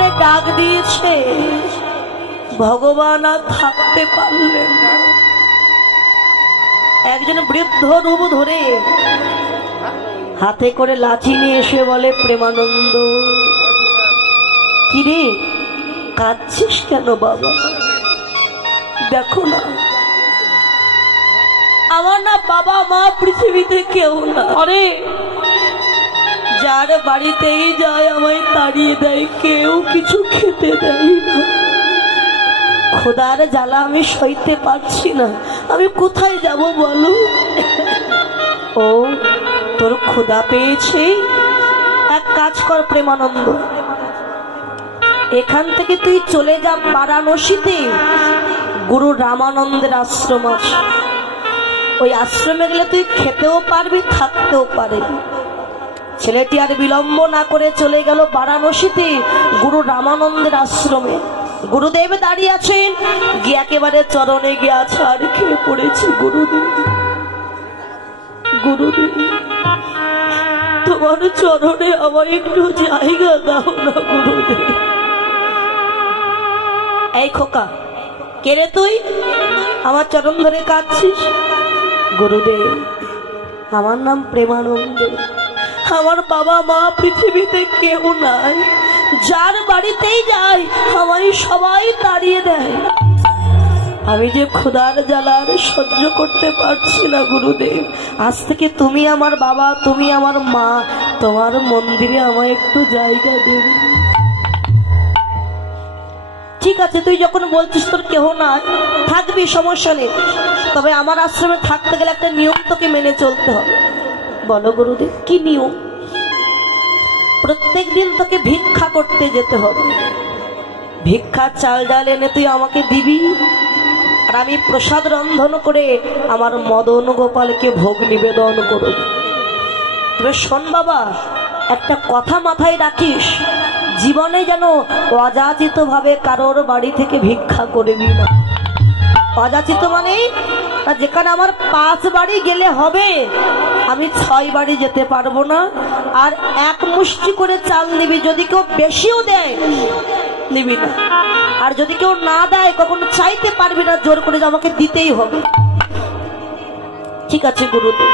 করে ডাক দিয়েছে, ভগবান আর থাকতে পারলেন না। একজন বৃদ্ধ রূপ ধরে হাতে করে লাঠি নিয়ে এসে বলে, প্রেমানন্দ, কিরে কাঁদছিস কেন বাবা? দেখো না, আমার না বাবা মা পৃথিবীতে কেউ না। আরে যার বাড়িতেই যায় আমায় তাড়িয়ে দেয়, কেউ কিছু খেতে দেয় না। খোদার জ্বালা আমি সইতে পারছি না, আমি কোথায় যাব বলো? ও তোর ক্ষুধা পেয়েছে? এক কাজ কর প্রেমানন্দ, এখান থেকে তুই চলে যা বারাণসীতে, গুরু রামানন্দের আশ্রম আছে। ওই আশ্রমে গেলে তুই খেতেও পারবি, থাকতেও পারবি। ছেলেটি আর বিলম্ব না করে চলে গেল বারাণসীতে গুরু রামানন্দের আশ্রমে। গুরুদেব দাঁড়িয়ে আছেন, গিয়ে একেবারে চরণে গিয়ে ছাড় খেয়ে পড়েছে। গুরুদেব, গুরুদেব, তোমার চরণে আমার একটু জায়গা দাও না গুরুদেব। এই খোকা, কে রে তুই? আমার চরণ ধরে কাঁদছিস? গুরুদেব, আমার নাম প্রেমানন্দ, আমার বাবা মা পৃথিবীতে কেউ নাই, যার বাড়িতেই যাই আমায় সবাই তাড়িয়ে দেয়। আমি যে ক্ষুধার জ্বালার সহ্য করতে পারছি না গুরুদেব, আজ থেকে তুমি আমার বাবা, তুমি আমার মা, তোমার মন্দিরে আমায় একটু জায়গা দেবে। ঠিক আছে, তুই যখন বলছিস তোর কেহ নাই, থাকবি, সমস্যা নেই। তবে আমার আশ্রমে থাকতে গেলে একটা নিয়ম তোকে মেনে চলতে হবে। বলো গুরুদেব, কি নিয়ম? প্রত্যেক দিন তোকে ভিক্ষা করতে যেতে হবে। ভিক্ষার চাল ডাল এনে তুই আমাকে দিবি, আর আমি প্রসাদ রন্ধন করে আমার মদন গোপালকে ভোগ নিবেদন করব। তবে শোন বাবা, একটা কথা মাথায় রাখিস, জীবনে যেন অযাচিত ভাবে কারোর বাড়ি থেকে ভিক্ষা করবি না। অযাচিত মানে যেখানে আমার 5 বাড়ি গেলে হবে, আমি 6 বাড়ি যেতে পারবো না। আর এক মুষ্টি করে চাল নিবি, যদি কেউ বেশিও দেয় নিবি না, আর যদি কেউ না দেয় কখনো চাইতে পারবি না, জোর করে আমাকে দিতেই হবে। ঠিক আছে গুরুদেব।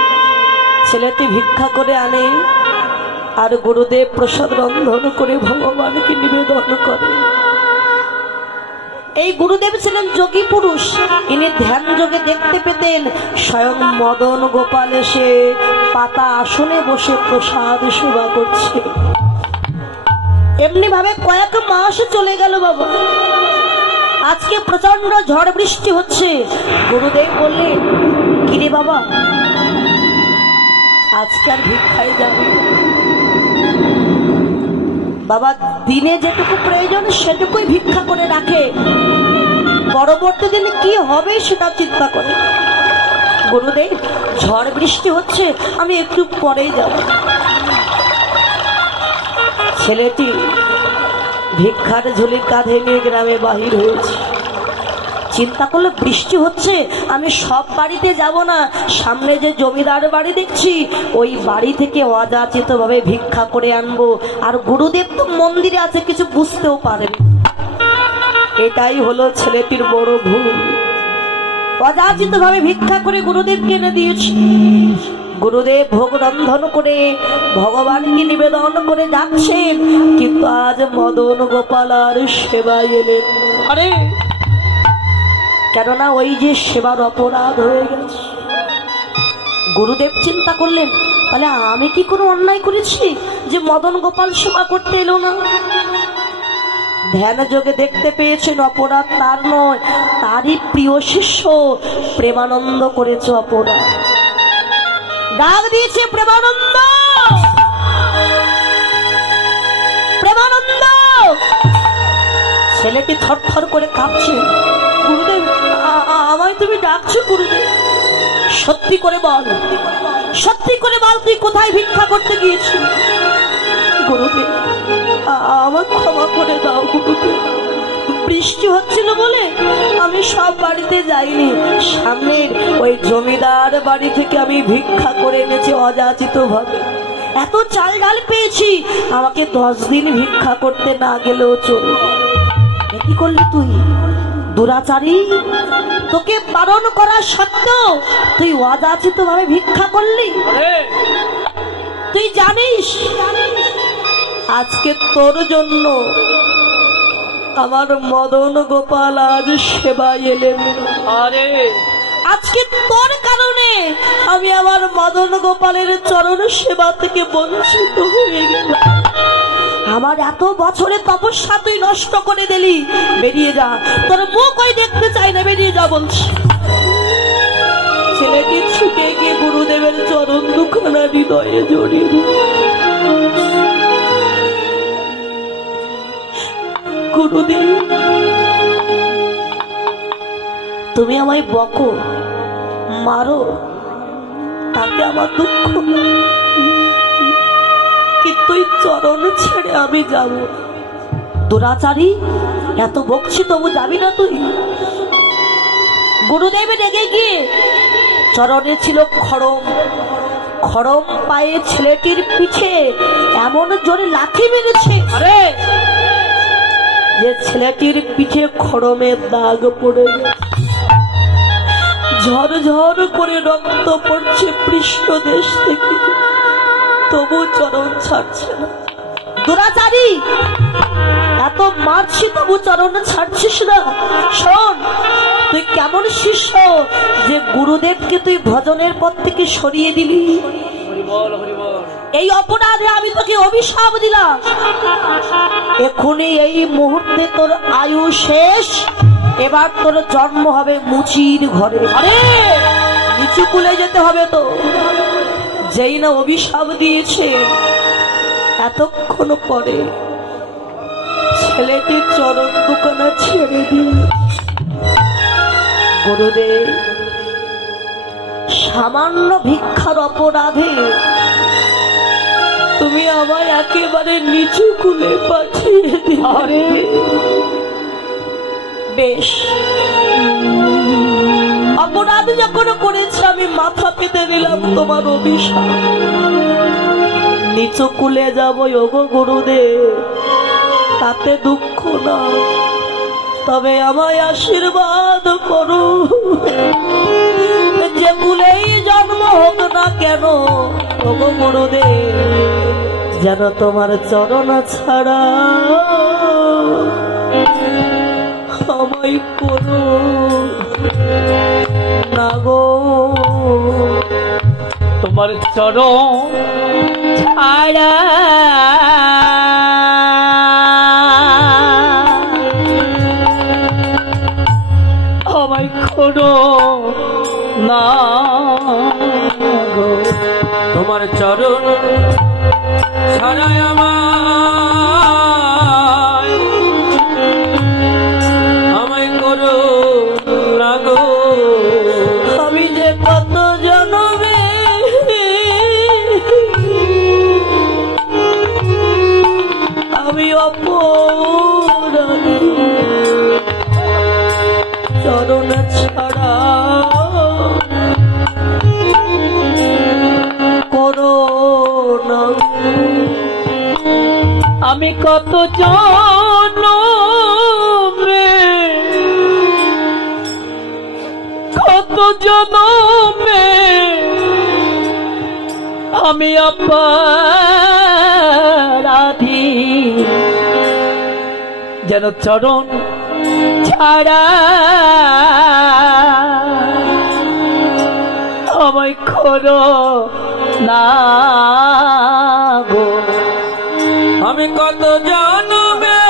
ছেলেটি ভিক্ষা করে আনে, আর গুরুদেব প্রসাদ রন্ধন করে ভগবানকে নিবেদন করে। এই গুরুদেব ছিলেন যোগী পুরুষ, ইনি ধ্যান যোগে দেখতে পেতেন স্বয়ং মদন গোপাল এসে পাতা আসনে বসে প্রসাদ সেবা করছে। এমনি ভাবে কয়েক মাস চলে গেল বাবা। আজকে প্রচন্ড ঝড় বৃষ্টি হচ্ছে। গুরুদেব বললেন, কিরে বাবা, আজকে আর ভিক্ষায় যাবে? বাবা দিনে যেটুকু প্রয়োজন সেটুকুই ভিক্ষা করে রাখে, পরবর্তী দিনে কি হবে সেটা চিন্তা করে। গুরুদেব, ঝড় বৃষ্টি হচ্ছে, আমি একটু পরেই যাব। ছেলেটি ভিক্ষার ঝুলি কাঁধে নিয়ে গ্রামে বাহির হয়েছে। চিন্তা করলো, বৃষ্টি হচ্ছে, আমি সব বাড়িতে যাব না, সামনে যে জমিদার বাড়ি দেখছি ওই বাড়ি থেকে অযাচিত ভাবে ভিক্ষা করে আনবো। আর গুরুদেব তো মন্দিরে আছে, কিছু বুঝতেও পারেন। এটাই হলো ছেলেটির বড় ভুল। অযাচিত ভাবে ভিক্ষা করে গুরুদেবকে এনে দিয়েছি। গুরুদেব ভোগ রন্ধন করে ভগবানকে নিবেদন করে যাচ্ছেন, কিন্তু আজ মদন গোপাল আর সেবায় এলেন। আরে কেননা ওই যে সেবার অপরাধ হয়ে গেছে। গুরুদেব চিন্তা করলেন, তাহলে আমি কি কোনো অন্যায় করেছি যে মদন গোপাল সেবা করতে এলো না? ধ্যান যোগে দেখতে পেয়েছেন অপরাধ তার নয়, তারই প্রিয় শিষ্য প্রেমানন্দ করেছে অপরাধ। ডাক দিয়েছে, প্রেমানন্দ, প্রেমানন্দ। ছেলেটি থরথর করে কাঁপছে। গুরুদেব, আমায় তুমি ডাকছো? গুরুদেব, সত্যি করে বল, সত্যি করে বল, তুই কোথায় ভিক্ষা করতে গিয়েছিস? গুরুদেব, আমার ক্ষমা করে দাও গুরুদেব, বৃষ্টি হচ্ছিল বলে আমি সব বাড়িতে যাইনি, সামনের ওই জমিদার বাড়ি থেকে আমি ভিক্ষা করে এনেছি অযাচিত ভাবে। এত চাল ডাল পেয়েছি, আমাকে 10 দিন ভিক্ষা করতে না গেলেও চলবে। কি করলি তুই দুরাচারী? তোকে বারণ করা সত্ত্বেও তুই অযাচিত ভাবে ভিক্ষা করলি। তুই জানিস আজকে তোর জন্য আমার মদন গোপাল আজ সেবায় এলেন। আরে আজকে তোর কারণে আমি আমার মদন গোপালের চরণ সেবা থেকে বঞ্চিত হয়ে গেলাম। আমার এত বছরের তপস্যা তুই নষ্ট করে দিলি। বেরিয়ে যা, তোর মুখ ওই দেখতে চাই না, বেরিয়ে যা বলছি। ছেলেটি ছুটে গিয়ে গুরুদেবের চরণ দুখানা হৃদয়ে জড়িয়ে দিল। গুরুদেব, তুমি আমায় বকো, মারো, তাতে আমার দুঃখ, কিন্তু চরণ ছেড়ে আমি যাব। দুরাচারী, এত বকছি তবু যাবি না তুই? গুরুদেব রেগে গিয়ে, চরণে ছিল খড়ম, খড়ম পায়ে ছেলেটির পিছে এমন জোরে লাথি মেরেছে আরে যে ছেলেটির পিঠে খড়মের দাগ পড়ে গেছে। ঝরঝর করে রক্ত পড়ছে পৃষ্ঠদেশ থেকে, তবু চরণ ছাড়ছে না। দুরাচারী, এত মারছি তবু চরণ ছাড়ছিস না? শোন, তুই কেমন শিষ্য যে গুরুদেবকে তুই ভজনের পথ থেকে সরিয়ে দিলি? এই অপরাধে আমি তোকে অভিশাপ দিলাম। এখনই এই মুহূর্তে তোর আয়ু শেষ। এবার তোর জন্ম হবে মুচির ঘরে। আরে নিচু কুলে যেতে হবে তো। যেই না অভিশাপ দিয়েছে, এতক্ষণ পরে ছেলেটির চরণ দুখানা ছেড়ে দিল। গুরুদেব, সামান্য ভিক্ষার অপরাধে তুমি আমায় একেবারে নিচু কুলে পাঠিয়ে দিলে। বেশ, অপরাধ যখন করেছে আমি মাথা পেতে নিলাম তোমার অভিশাপ। নিচু কুলে যাবো ওগো গুরুদেব, তাতে দুঃখ না, তবে আমায় আশীর্বাদ করো, যে কুলেই জন্ম হোক না কেন ওগো গুরুদেব, যেন তোমার চরণ ছাড়া আমায় করো না গো। তোমার চরণ ছাড়া আমায় করো না গো। তোমার চরণ ছাড়া আমায় করো না গো। আমি যে কত জনমে আমি অপরাধী, চরণ ছাড়া করো না। আমি কত জনমে আমি অপরাধী, যেন চরণ ছাড়া আমায় করো না গো। আমি কত জনমে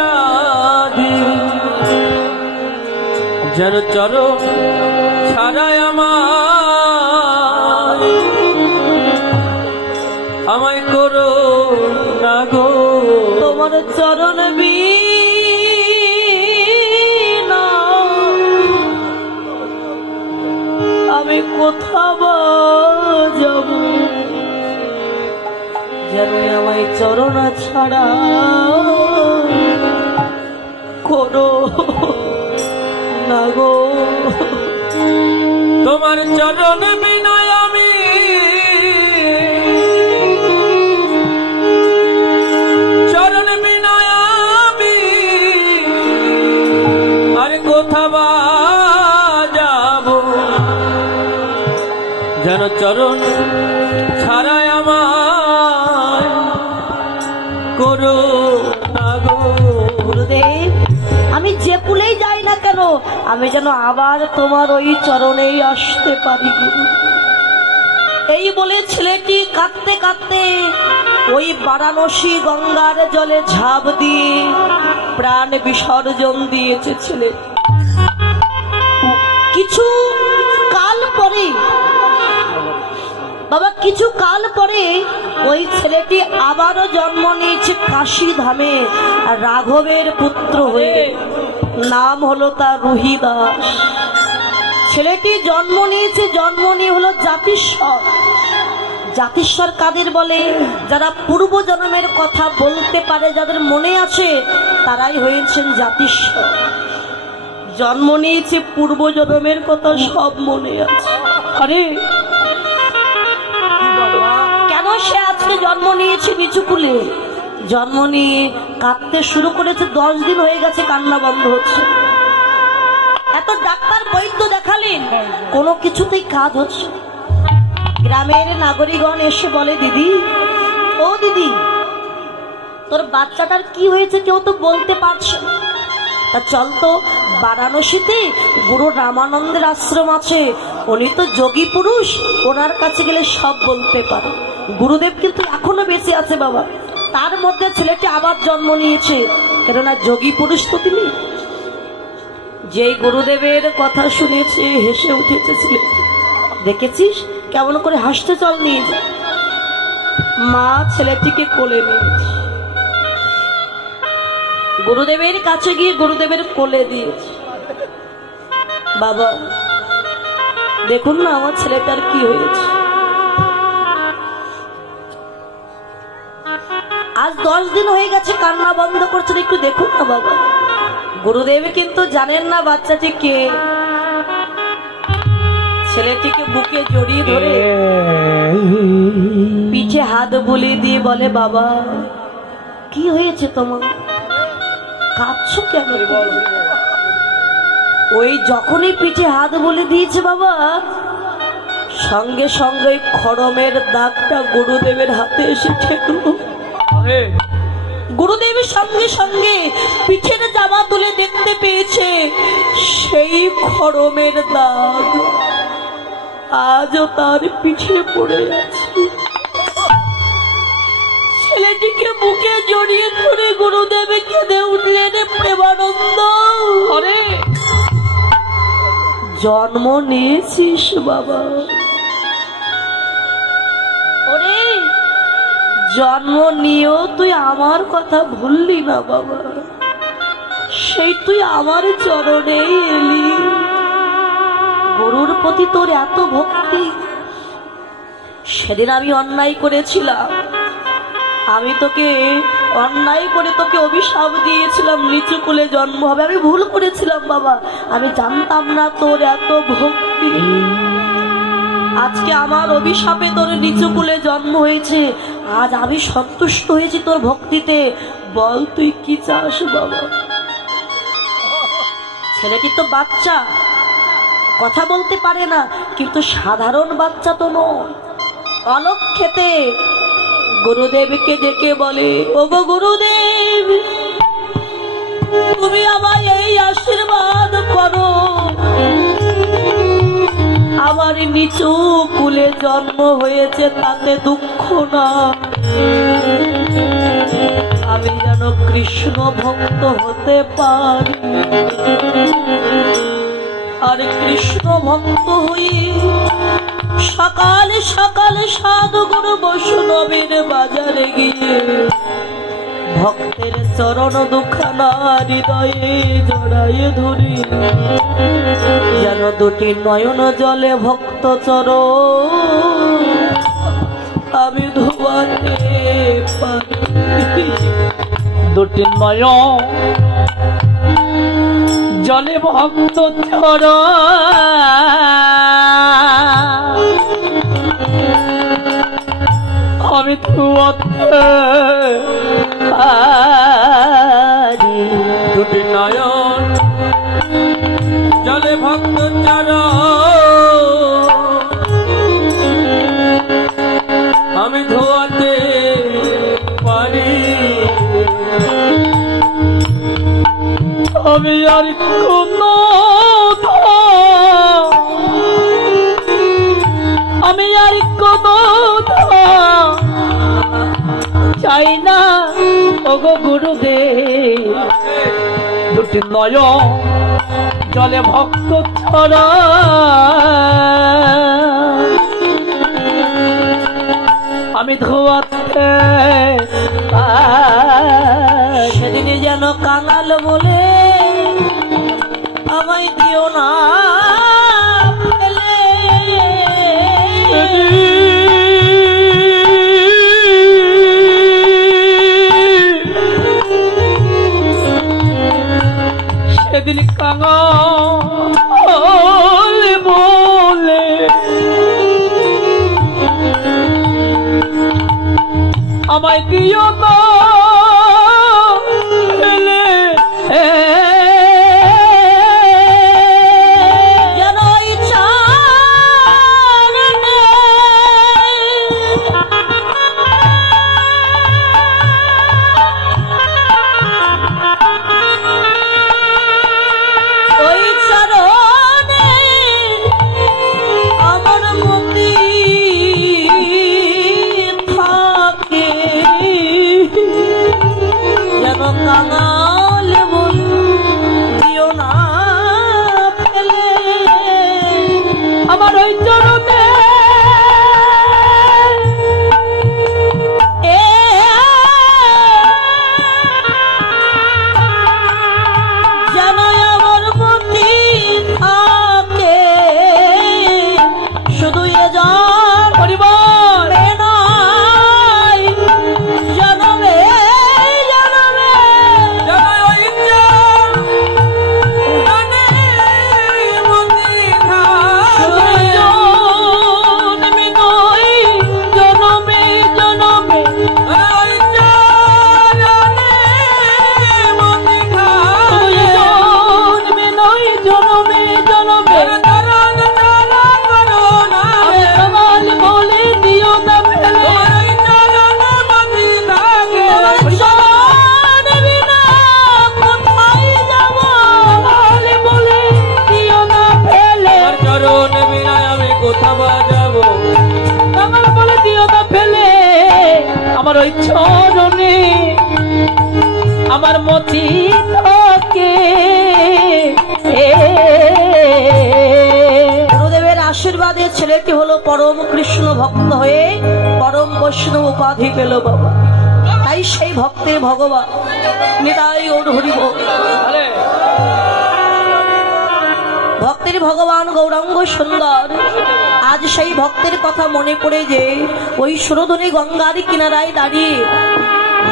অপরাধী, যেন চরণ ছাড়া আমায় করো না গো। তোমার চরণ বিনা আমি কোথাও যাব, যেন আমায় চরণ ছাড়া করো না গো। তোমার চরণ বিনয় আমি চরণ বিনয় আমি আর কোথা বা যাব, যেন চরণ ছাড়াই আমার করো না গো। গুরুদেব, আমি যে কুলেই যাই না কেন, আমি যেন আবার তোমার ওই চরণেই আসতে পারি। এই বলে ছেলেটি কাঁদতে কাঁদতে ওই বারাণসী গঙ্গার জলে ঝাঁপ দিয়ে প্রাণ বিসর্জন দিয়েছে ছেলে। কিছু কাল পরে বাবা, কিছু কাল পরে ওই ছেলেটি আবারও জন্ম নিয়েছে কাশী ধামে, রাঘবের পুত্র হয়ে। নাম হলো তার রুহিদাস। ছেলেটি জন্ম নিয়েছে, জন্ম নিয়ে হলো জাতিস্বর। জাতিস্বর কাদের বলে? যারা পূর্ব জন্মের কথা বলতে পারে, যাদের মনে আছে, তারাই হয়েছেন জাতিস্বর। জন্ম নিয়েছে, পূর্ব জন্মের কথা সব মনে আছে। আরে কেন সে আজকে জন্ম নিয়েছে নিচু কুলে? জন্ম নিয়ে কাঁদতে শুরু করেছে, 10 দিন হয়ে গেছে, কান্না বন্ধ হচ্ছে। এত ডাক্তার বৈদ্য দেখালেন, কোনো কিছুতেই কাজ হচ্ছে। গ্রামের নাগরিকগণ এসে বলে, দিদি, ও দিদি, তোর বাচ্চাটার কি হয়েছে কেউ তো বলতে পারছে না। তা চল তো বারাণসীতে গুরু রামানন্দের আশ্রম আছে, উনি তো যোগী পুরুষ, ওনার কাছে গেলে সব বলতে পারে। গুরুদেব কিন্তু এখনো বেঁচে আছে বাবা। তার মধ্যে ছেলেটি আবার জন্ম নিয়েছে, কেননা যোগী পুরুষ তো তিনি। যেই গুরুদেবের কথা শুনেছে হেসে উঠেছে ছেলেটি। দেখেছিস কেমন করে হাসতে? চল নিয়ে যা। মা ছেলেটিকে কোলে নিয়েছে, গুরুদেবের কাছে গিয়ে গুরুদেবের কোলে দিয়েছে। বাবা দেখুন না আমার ছেলেটার কি হয়েছে। আজ 10 দিন হয়ে গেছে, কান্না বন্ধ করছেন, একটু দেখুন না বাবা। গুরুদেব কিন্তু জানেন না বাচ্চাটি কে। ছেলেটিকে বুকে জড়িয়ে ধরে পিঠে হাত বুলিয়ে দিয়ে বলে, বাবা কি হয়েছে তোমার, কাঁদছো কেন? ওই যখনই পিঠে হাত বলে দিয়েছে বাবা, সঙ্গে সঙ্গে খড়মের দাগটা গুরুদেবের হাতে এসে ঠেকলো। গুরুদেবের সঙ্গে সঙ্গে পিঠের জামা তুলে দেখতে পেয়েছে সেই খড়মের দাগ আজও তার পিঠে পড়ে আছে। ছেলেটিকে বুকে জড়িয়ে ধরে গুরুদেব কেঁদে উঠলেন, প্রেমানন্দ, আরে জন্ম নিয়েছিস বাবা, ওরে জন্ম নিয়েও তুই আমার কথা ভুললি না বাবা। সেই তুই আমার চরণে এলি, গুরুর প্রতি তোর এত ভক্তি। সেদিন আমি অন্যায় করেছিলাম, আমি তোকে অন্যায় করে তোকে অভিশাপ দিয়েছিলাম, নিচু কুলে জন্ম হবে। আমি ভুল করেছিলাম বাবা, আমি জানতাম না তোর এত ভক্তি। আজকে আমার অভিশাপে তোর নিচু কুলে জন্ম হয়েছে, আজ আমি সন্তুষ্ট হয়েছি তোর ভক্তিতে। বল তুই কি চাস বাবা? ছেলেটি তো বাচ্চা, কথা বলতে পারে না, কিন্তু সাধারণ বাচ্চা তো নয়। অলক্ষেতে গুরুদেবকে ডেকে বলে, ওগো গুরুদেব, তুমি আমায় এই আশীর্বাদ করো, আমার নিচু কুলে জন্ম হয়েছে তাতে দুঃখ না, আমি যেন কৃষ্ণ ভক্ত হতে পারি। আর কৃষ্ণ ভক্ত হই সকালে সকালে সাধুগুরু বৈষ্ণবের বাজারে গিয়ে ভক্তের চরণ দুখানা হৃদয়ে জড়ায়ে ধরি, যেন দুটি নয়ন জলে ভক্ত চরণ আমি ধোয়াতে পারি। দুটি নয়ন জলে ভক্ত চর আমি দুটি নয়ন জলে ভক্ত চর আমি ধোয়াতে পারি আমি আর কোনো চাই না ওগো গুরুদেব দুটি নয়ন জলে ভক্ত ছড়া আমি ধোয়াতে সেদিনে যেন কাঙাল বলে আমায় দিও না ফেলে সেদিন কাঙাল বলে আমায় দিও না ফেলে যেন ইচ্ছা ওই চরণে আমার মতি থাকে যেন কাঙাল দিও না ফেলে আমার ওই চরণে যেন আমার মতি থাকে শুধু এ পরিবার নয় জনমে জনমে আমার ওই চরণে আমার মতি থাকে গুরুদেবের আশীর্বাদে ছেলেটি হলো পরম কৃষ্ণ ভক্ত হয়ে পরম বৈষ্ণব উপাধি পেল বাবা। তাই সেই ভক্তের ভগবান নিতাই গৌর হরি বল। ভক্তের ভগবান গৌরাঙ্গ সুন্দর। আজ সেই ভক্তের কথা মনে পড়ে যে ওই সুরধনী গঙ্গার কিনারায় দাঁড়িয়ে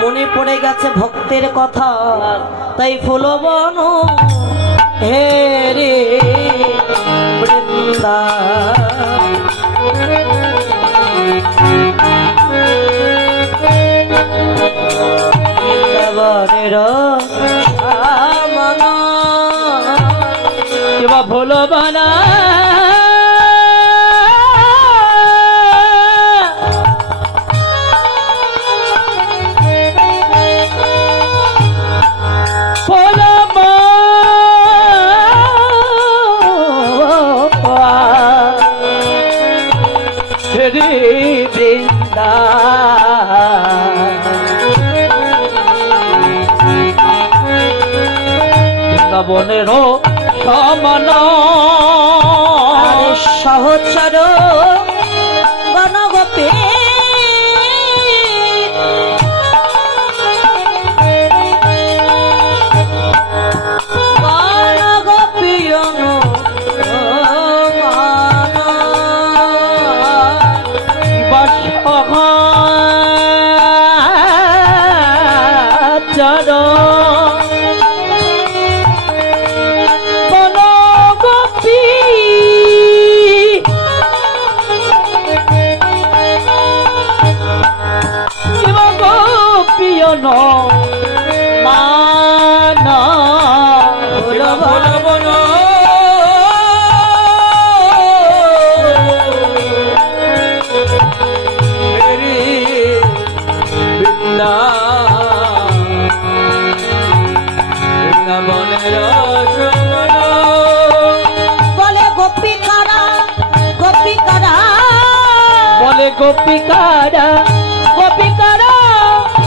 মনে পড়ে গেছে ভক্তের কথা। তাই ফুলবন হে রে বৃন্দা ভোলো বানা বৃন্দা বৃন্দাবনের সমান সহচর গণগোপে গোপিকারা গোপিকারা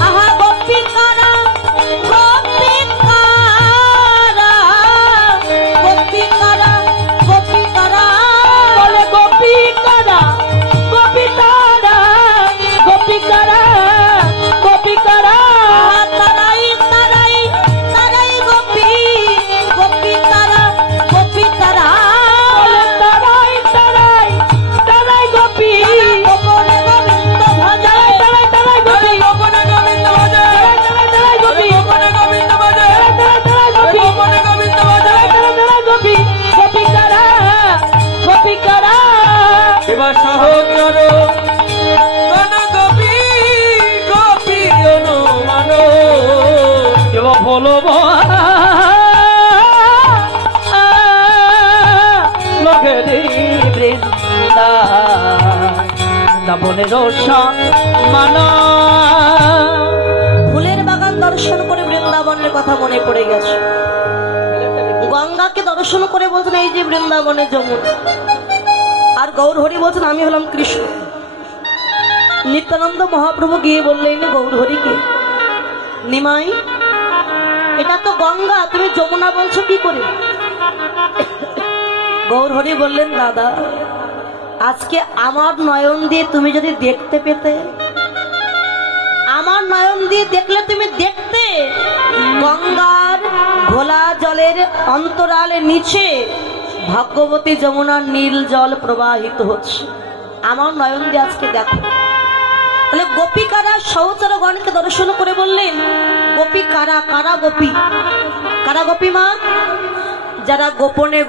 আহা গোপিকারা গোপিকারা গোপিকারা গোপিকারা বলে গোপিকারা গোপিকারা গোপিকারা গোপিকারা তারাই তারাই তারাই গোপী গোপিকারা গোপিকারা বলে তারাই তারাই তারাই গোপী গোপনে গোবিন্দ ভজে তারাই তারাই গোপী গোপনে গোবিন্দ ভজে তারাই তারাই গোপী গোপনে গোবিন্দ ভজে তারাই তারাই গোপী গোপনে গোবিন্দ ভজে তারাই তারাই গোপী গোপিকারা গোপিকারা এবার সহজ্ঞান মন গোপী গোপী অনুমান এবার বলবো লগেরি বৃন্দাবনের মানা ফুলের বাগান দর্শন করে বৃন্দাবনের কথা মনে পড়ে গেছে। গঙ্গাকে দর্শন করে বলছেন এই যে বৃন্দাবনের যমুনা, আর গৌর হরি বলছেন আমি হলাম কৃষ্ণ। নিত্যানন্দ মহাপ্রভু গিয়ে বললেন গৌর হরিকে, নিমাই এটা তো গঙ্গা, তুমি যমুনা বলছো কি করে? গৌর হরি বললেন দাদা, আজকে আমার নয়ন দিয়ে তুমি যদি দেখতে পেতে, আমার নয়ন দিয়ে দেখলে তুমি দেখতে গঙ্গার ঘোলা জলের অন্তরালে নিচে ভাগ্যবতী যমুনার নীল জল প্রবাহিত হচ্ছে। আমার নয়ন দিয়ে আজকে দেখো। তাহলে গোপিকারা সহচরগণকে দর্শন করে বললেন গোপী কারা, কারা গোপী, কারা গোপী মা? যারা গোপনে